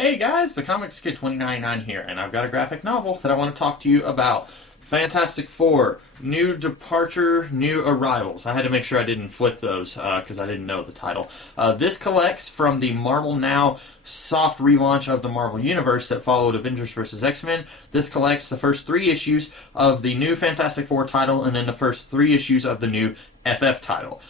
Hey guys, the Comics Kid 2099 here, and I've got a graphic novel that I want to talk to you about. Fantastic Four, New Departure, New Arrivals. I had to make sure I didn't flip those because I didn't know the title. This collects from the Marvel Now soft relaunch of the Marvel Universe that followed Avengers vs. X-Men. This collects the first 3 issues of the new Fantastic Four title and then the first 3 issues of the new FF title.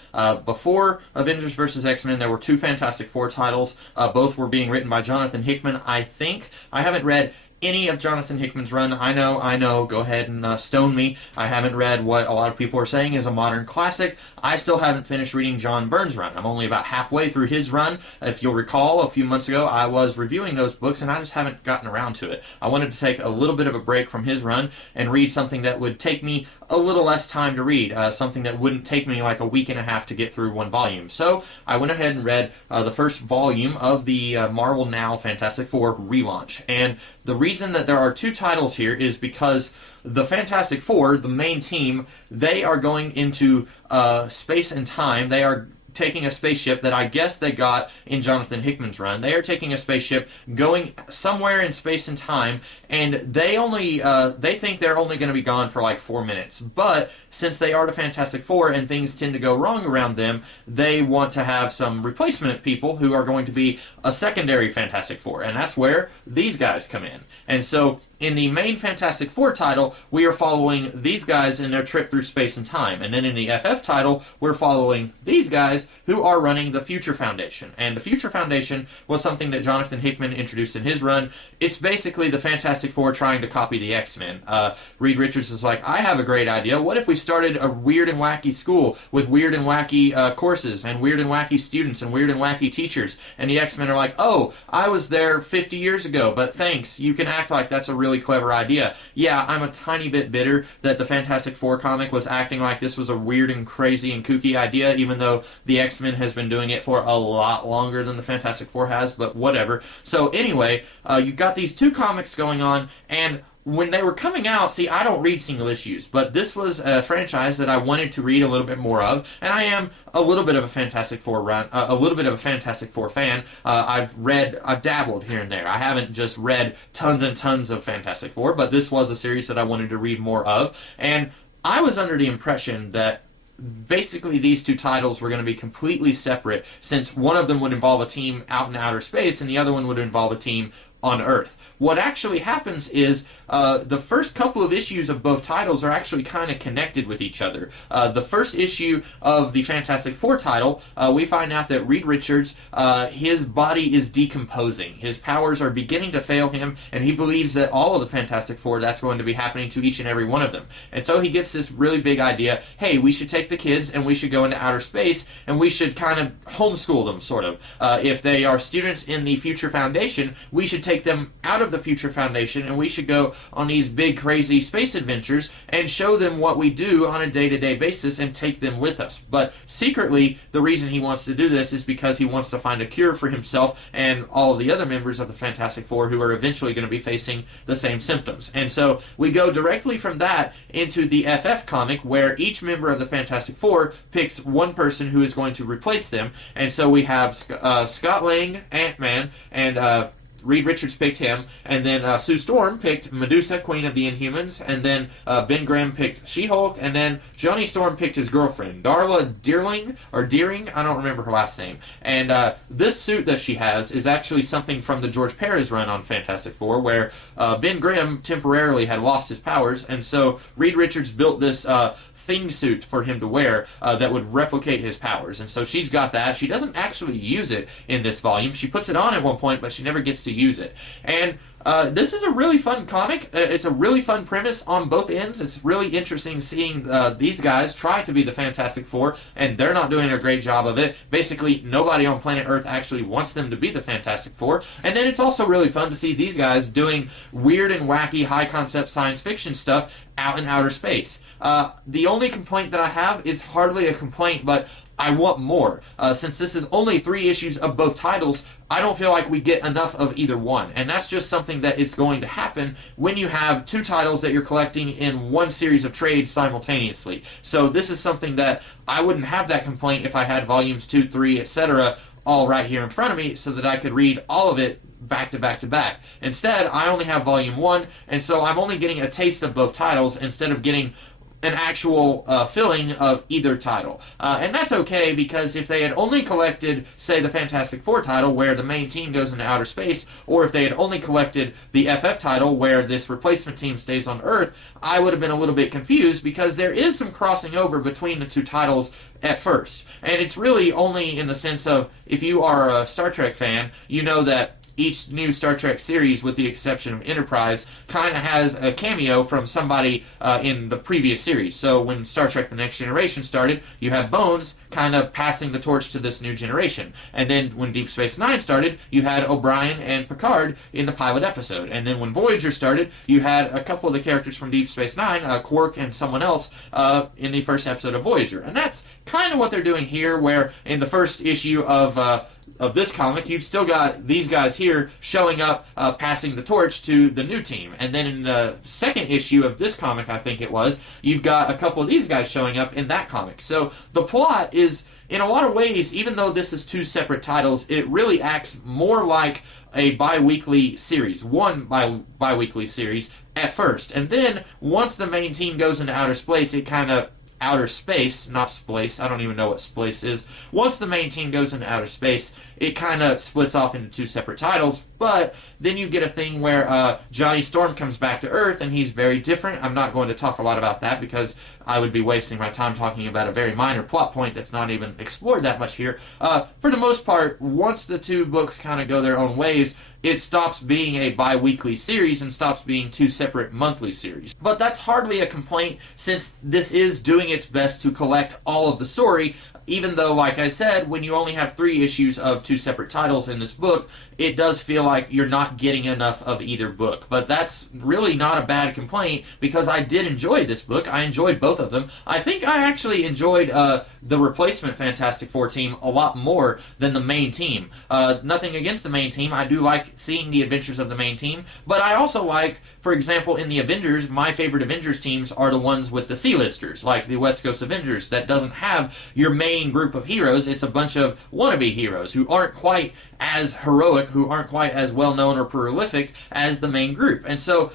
Before Avengers vs. X-Men, there were 2 Fantastic Four titles. Both were being written by Jonathan Hickman, I think. I haven't read any of Jonathan Hickman's run. I know, go ahead and stone me. I haven't read what a lot of people are saying is a modern classic. I still haven't finished reading John Byrne's run. I'm only about halfway through his run. If you'll recall, a few months ago, I was reviewing those books, and I just haven't gotten around to it. I wanted to take a little bit of a break from his run and read something that would take me a little less time to read, something that wouldn't take me like a week and a half to get through one volume. So I went ahead and read the first volume of the Marvel Now Fantastic Four relaunch. And the reason that there are 2 titles here is because the Fantastic Four, the main team, they are going into space and time. They are taking a spaceship that I guess they got in Jonathan Hickman's run. They are taking a spaceship going somewhere in space and time, and they think they're only going to be gone for like 4 minutes. But since they are the Fantastic Four and things tend to go wrong around them, they want to have some replacement people who are going to be a secondary Fantastic Four, and that's where these guys come in. And so in the main Fantastic Four title, we are following these guys in their trip through space and time. And then in the FF title, we're following these guys who are running the Future Foundation. And the Future Foundation was something that Jonathan Hickman introduced in his run. It's basically the Fantastic Four trying to copy the X-Men. Reed Richards is like, I have a great idea. What if we started a weird and wacky school with weird and wacky courses and weird and wacky students and weird and wacky teachers? And the X-Men are like, oh, I was there 50 years ago, but thanks. You can act like that's a really clever idea. Yeah, I'm a tiny bit bitter that the Fantastic Four comic was acting like this was a weird and crazy and kooky idea, even though the X-Men has been doing it for a lot longer than the Fantastic Four has, but whatever. So anyway, you've got these 2 comics going on, and when they were coming out, see, I don't read single issues, but this was a franchise that I wanted to read a little bit more of, and I am a little bit of a Fantastic Four fan. I've dabbled here and there. I haven't just read tons and tons of Fantastic Four, but this was a series that I wanted to read more of, and I was under the impression that basically these 2 titles were going to be completely separate, since one of them would involve a team out in outer space and the other one would involve a team on Earth. What actually happens is the first couple of issues of both titles are actually kind of connected with each other. The first issue of the Fantastic Four title, we find out that Reed Richards, his body is decomposing. His powers are beginning to fail him, and he believes that all of the Fantastic Four, that's going to be happening to each and every one of them. And so he gets this really big idea, hey, we should take the kids and we should go into outer space and we should kind of homeschool them, sort of. If they are students in the Future Foundation, we should take them out of the Future Foundation and we should go on these big crazy space adventures and show them what we do on a day-to-day basis and take them with us. But secretly, the reason he wants to do this is because he wants to find a cure for himself and all of the other members of the Fantastic Four who are eventually going to be facing the same symptoms. And so we go directly from that into the FF comic, where each member of the Fantastic Four picks one person who is going to replace them. And so we have Scott Lang, Ant-Man, and Reed Richards picked him, and then Sue Storm picked Medusa, Queen of the Inhumans, and then Ben Grimm picked She-Hulk, and then Johnny Storm picked his girlfriend, Darla Deering, I don't remember her last name. And this suit that she has is actually something from the George Perez run on Fantastic Four, where Ben Grimm temporarily had lost his powers, and so Reed Richards built this thing suit for him to wear that would replicate his powers. And so she's got that. She doesn't actually use it in this volume. She puts it on at one point, but she never gets to use it. And this is a really fun comic. It's a really fun premise on both ends. It's really interesting seeing these guys try to be the Fantastic Four, and they're not doing a great job of it. Basically, nobody on planet Earth actually wants them to be the Fantastic Four. And then it's also really fun to see these guys doing weird and wacky high-concept science fiction stuff out in outer space. The only complaint that I have is hardly a complaint, but I want more. Since this is only 3 issues of both titles, I don't feel like we get enough of either one. And that's just something that is going to happen when you have 2 titles that you're collecting in one series of trades simultaneously. So this is something that I wouldn't have that complaint if I had volumes 2, 3, etc. all right here in front of me so that I could read all of it back to back to back. Instead, I only have volume 1, and so I'm only getting a taste of both titles instead of getting an actual filling of either title. And that's okay, because if they had only collected, say, the Fantastic Four title where the main team goes into outer space, or if they had only collected the FF title where this replacement team stays on Earth, I would have been a little bit confused, because there is some crossing over between the two titles at first. And it's really only in the sense of, if you are a Star Trek fan, you know that each new Star Trek series, with the exception of Enterprise, kind of has a cameo from somebody in the previous series. So when Star Trek The Next Generation started, you have Bones kind of passing the torch to this new generation. And then when Deep Space Nine started, you had O'Brien and Picard in the pilot episode. And then when Voyager started, you had a couple of the characters from Deep Space Nine, Quark and someone else, in the first episode of Voyager. And that's kind of what they're doing here, where in the first issue of this comic, you've still got these guys here showing up, passing the torch to the new team. And then in the second issue of this comic, I think it was, you've got a couple of these guys showing up in that comic. So the plot is, in a lot of ways, even though this is two separate titles, it really acts more like a bi-weekly series, one bi-weekly series at first. And then, once the main team goes into outer space, it kind of outer space, not splice, I don't even know what splice is. Once the main team goes into outer space, it kind of splits off into two separate titles, but then you get a thing where Johnny Storm comes back to Earth, and he's very different. I'm not going to talk a lot about that, because I would be wasting my time talking about a very minor plot point that's not even explored that much here. For the most part, once the two books kind of go their own ways, it stops being a bi-weekly series and stops being two separate monthly series. But that's hardly a complaint, since this is doing its best to collect all of the story, even though, like I said, when you only have 3 issues of 2 separate titles in this book, it does feel like you're not getting enough of either book. But that's really not a bad complaint, because I did enjoy this book. I enjoyed both of them. I think I actually enjoyed the replacement Fantastic Four team a lot more than the main team. Nothing against the main team. I do like seeing the adventures of the main team, but I also like, for example, in the Avengers, my favorite Avengers teams are the ones with the C-listers, like the West Coast Avengers, that doesn't have your main group of heroes. It's a bunch of wannabe heroes who aren't quite as heroic, who aren't quite as well-known or prolific as the main group. And so,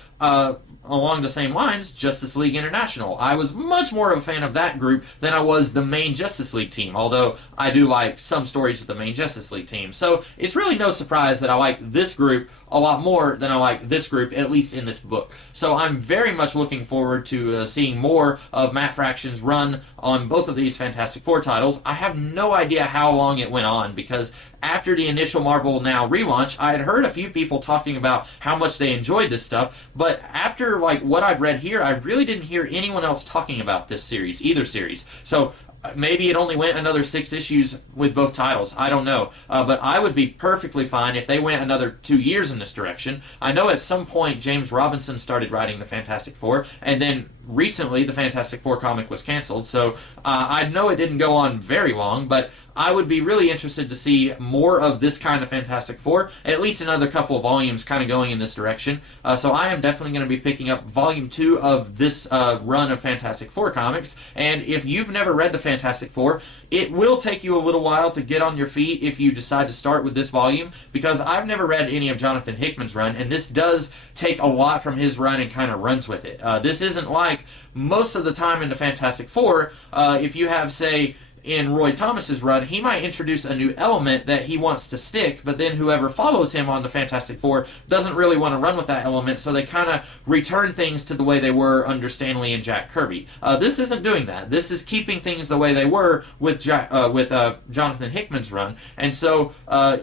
along the same lines, Justice League International. I was much more of a fan of that group than I was the main Justice League team, although I do like some stories of the main Justice League team. So it's really no surprise that I like this group a lot more than I like this group, at least in this book. So I'm very much looking forward to seeing more of Matt Fraction's run on both of these Fantastic Four titles. I have no idea how long it went on, because after the initial Marvel Now relaunch, I had heard a few people talking about how much they enjoyed this stuff, but after what I've read here, I really didn't hear anyone else talking about this series, either series. So maybe it only went another 6 issues with both titles. I don't know. But I would be perfectly fine if they went another 2 years in this direction. I know at some point James Robinson started writing the Fantastic Four, and then recently the Fantastic Four comic was canceled, so I know it didn't go on very long, but I would be really interested to see more of this kind of Fantastic Four, at least another couple of volumes kind of going in this direction. So I am definitely going to be picking up Volume 2 of this run of Fantastic Four comics, and if you've never read the Fantastic Four, it will take you a little while to get on your feet if you decide to start with this volume, because I've never read any of Jonathan Hickman's run, and this does take a lot from his run and kind of runs with it. This isn't like most of the time in the Fantastic Four, if you have, say, in Roy Thomas's run, he might introduce a new element that he wants to stick, but then whoever follows him on the Fantastic Four doesn't really want to run with that element, so they kind of return things to the way they were under Stan Lee and Jack Kirby. This isn't doing that. This is keeping things the way they were with Jonathan Hickman's run, and so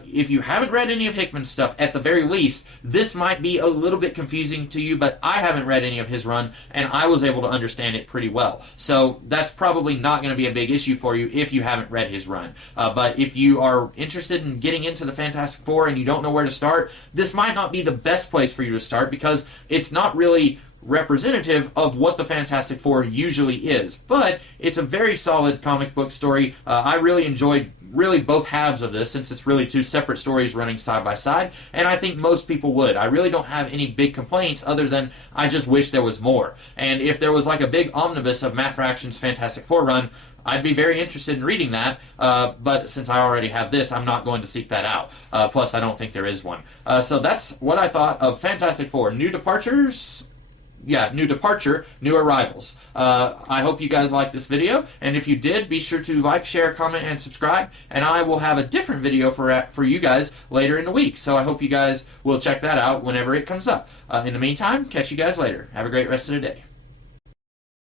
if you haven't read any of Hickman's stuff, at the very least, this might be a little bit confusing to you, but I haven't read any of his run, and I was able to understand it pretty well. So that's probably not going to be a big issue for you if you haven't read his run. But if you are interested in getting into the Fantastic Four and you don't know where to start, this might not be the best place for you to start, because it's not really representative of what the Fantastic Four usually is, but it's a very solid comic book story. I really enjoyed both halves of this, since it's really two separate stories running side by side, and I think most people would. I really don't have any big complaints other than I just wish there was more. And if there was like a big omnibus of Matt Fraction's Fantastic Four run, I'd be very interested in reading that, but since I already have this, I'm not going to seek that out. Plus, I don't think there is one. So that's what I thought of Fantastic Four. New departures? Yeah, new departure, new arrivals. I hope you guys liked this video, and if you did, be sure to like, share, comment, and subscribe, and I will have a different video for you guys later in the week, so I hope you guys will check that out whenever it comes up. In the meantime, catch you guys later. Have a great rest of the day.